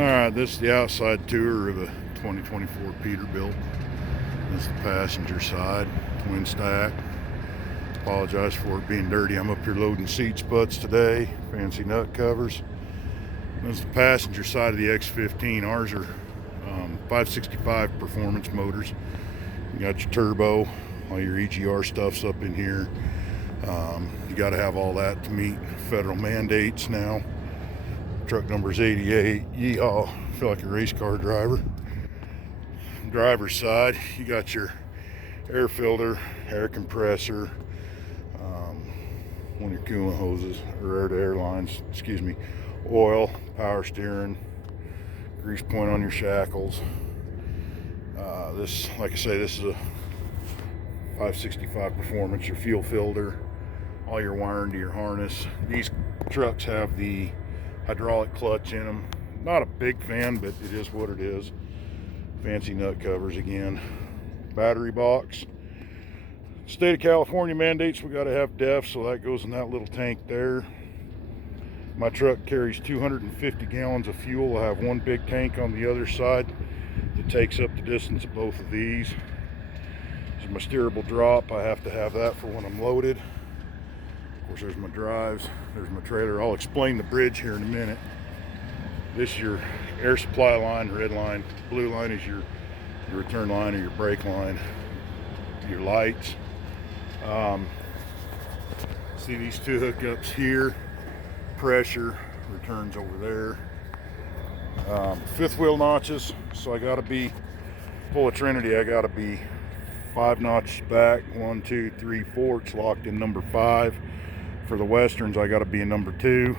Alright, this is the outside tour of a 2024 Peterbilt. This is the passenger side, twin stack. Apologize for it being dirty. I'm up here loading seat spuds today, fancy nut covers. This is the passenger side of the X15. Ours are 565 performance motors. You got your turbo, all your EGR stuff's up in here. You got to have all that to meet federal mandates now. Truck number is 88. Yeehaw. I feel like a race car driver. Driver's side, you got your air filter, air compressor, one of your coolant hoses, or air-to-air lines, excuse me, oil, power steering, grease point on your shackles. This, like I say, this is a 565 performance, your fuel filter, all your wiring to your harness. These trucks have the hydraulic clutch in them. Not a big fan, but it is what it is. Fancy nut covers again. Battery box. State of California mandates we got to have DEF, so that goes in that little tank there. My truck carries 250 gallons of fuel. I have one big tank on the other side that takes up the distance of both of these. This is my steerable drop. I have to have that for when I'm loaded. Of course, there's my drives, there's my trailer. I'll explain the bridge here in a minute. This is your air supply line, red line. Blue line is your return line or your brake line. Your lights. See these two hookups here. Pressure, returns over there. Fifth wheel notches, so I gotta be full of Trinity. I gotta be 5 notches back. 1, 2, 3, 4. It's locked in number 5. For the Westerns, I gotta be in number 2.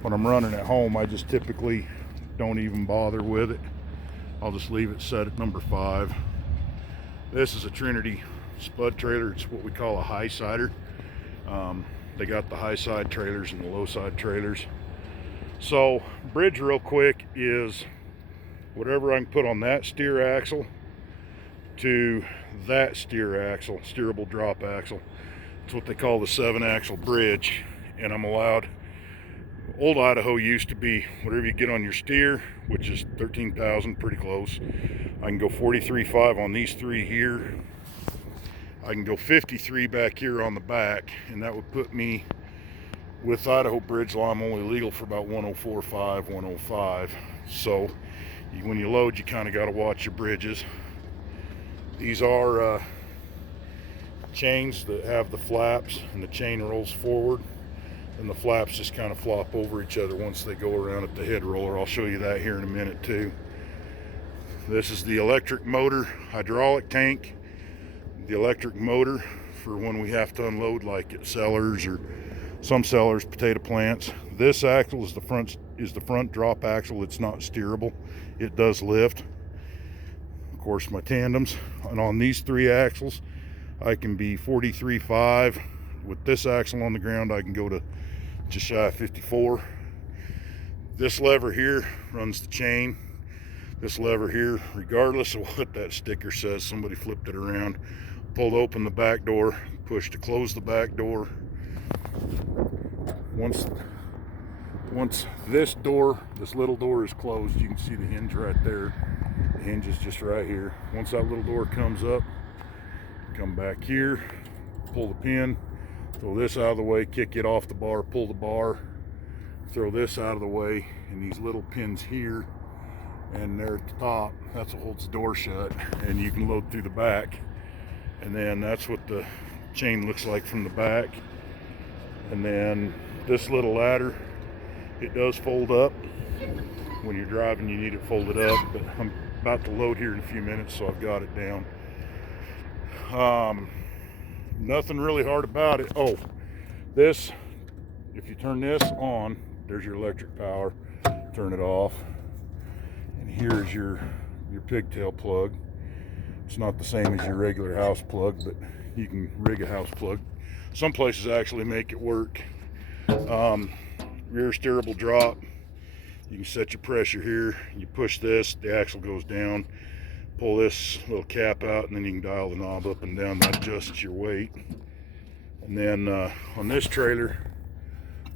When I'm running at home, I just typically don't even bother with it. I'll just leave it set at number 5. This is a Trinity Spud trailer. It's what we call a high sider. They got the high side trailers and the low side trailers. So bridge real quick is whatever I can put on that steer axle to that steer axle, steerable drop axle. It's what they call the 7-axle bridge. And I'm allowed, old Idaho used to be whatever you get on your steer, which is 13,000, pretty close. I can go 43.5 on these 3 here. I can go 53 back here on the back, and that would put me with Idaho bridge law. I'm only legal for about 104.5, 105. So when you load, you kind of got to watch your bridges. These are chains that have the flaps, and the chain rolls forward, and the flaps just kind of flop over each other once they go around at the head roller. I'll show you that here in a minute too. This is the electric motor hydraulic tank. The electric motor for when we have to unload, like at cellars or some cellars, potato plants. This axle is the front drop axle. It's not steerable. It does lift. Of course, my tandems, and on these 3 axles I can be 43.5. With this axle on the ground, I can go to just shy of 54. This lever here runs the chain. This lever here, regardless of what that sticker says, somebody flipped it around, pulled open the back door, pushed to close the back door. Once this door, this little door is closed, you can see the hinge right there. The hinge is just right here. Once that little door comes up, come back here, pull the pin, throw this out of the way, kick it off the bar, pull the bar, throw this out of the way, and these little pins here and there at the top, that's what holds the door shut, and you can load through the back. And then that's what the chain looks like from the back. And then this little ladder, it does fold up. When you're driving, you need it folded up, but I'm about to load here in a few minutes, so I've got it down. Nothing really hard about it. Oh, this, if you turn this on, there's your electric power. Turn it off, and here's your pigtail plug. It's not the same as your regular house plug, but you can rig a house plug. Some places actually make it work. Rear steerable drop. You can set your pressure here. You push this, the axle goes down. Pull this little cap out, and then you can dial the knob up and down. That adjusts your weight. And then on this trailer,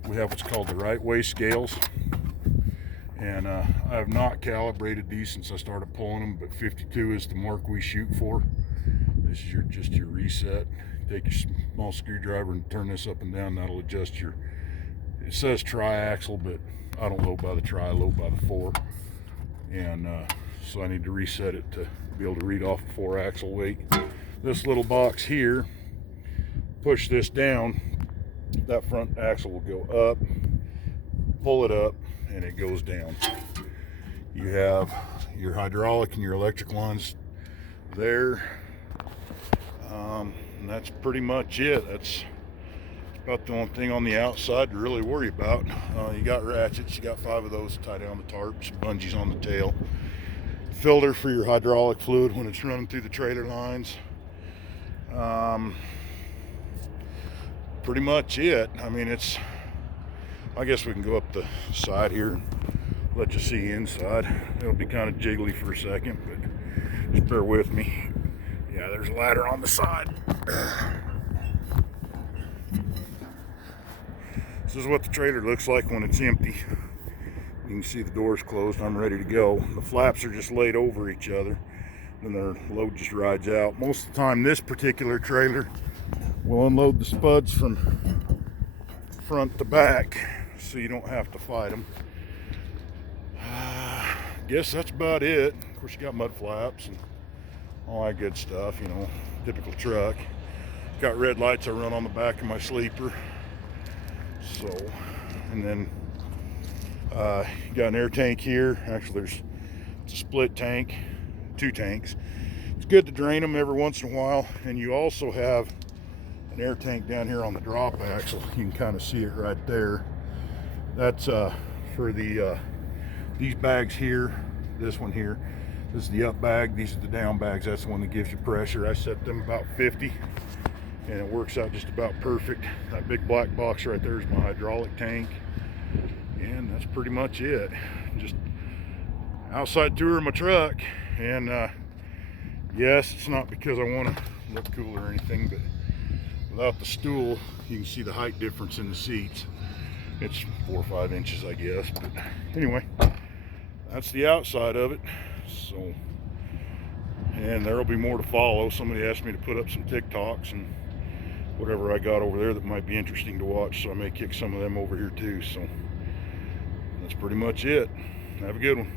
we have what's called the right way scales. And I have not calibrated these since I started pulling them, but 52 is the mark we shoot for. This is just your reset. Take your small screwdriver and turn this up and down. That'll adjust your, it says tri-axle, but I don't load by the tri, I load by the 4. And so I need to reset it to be able to read off the 4-axle weight. This little box here, push this down, that front axle will go up, pull it up, and it goes down. You have your hydraulic and your electric lines there. And that's pretty much it. That's about the only thing on the outside to really worry about. You got ratchets, you got 5 of those to tie down the tarps, bungees on the tail, filter for your hydraulic fluid when it's running through the trailer lines. Pretty much it. I mean, I guess we can go up the side here and let you see inside. It'll be kind of jiggly for a second, but just bear with me. Yeah, there's a ladder on the side. This is what the trailer looks like when it's empty. You can see the doors closed. I'm ready to go. The flaps are just laid over each other, and their load just rides out. Most of the time, this particular trailer will unload the spuds from front to back, so you don't have to fight them. Guess that's about it. Of course, you got mud flaps and all that good stuff, you know, typical truck. Got red lights I run on the back of my sleeper. So, and then you got an air tank here. Actually, it's a split tank, 2 tanks. It's good to drain them every once in a while. And you also have an air tank down here on the drop axle. You can kind of see it right there. That's for the these bags here. This one here, this is the up bag. These are the down bags. That's the one that gives you pressure. I set them about 50, and it works out just about perfect. That big black box right there is my hydraulic tank, and that's pretty much it. Just outside tour of my truck. And yes, it's not because I want to look cool or anything, but without the stool, you can see the height difference in the seats. It's 4 or 5 inches, I guess. But anyway, that's the outside of it. So, and there'll be more to follow. Somebody asked me to put up some TikToks and whatever I got over there that might be interesting to watch, so I may kick some of them over here too. So that's pretty much it. Have a good one.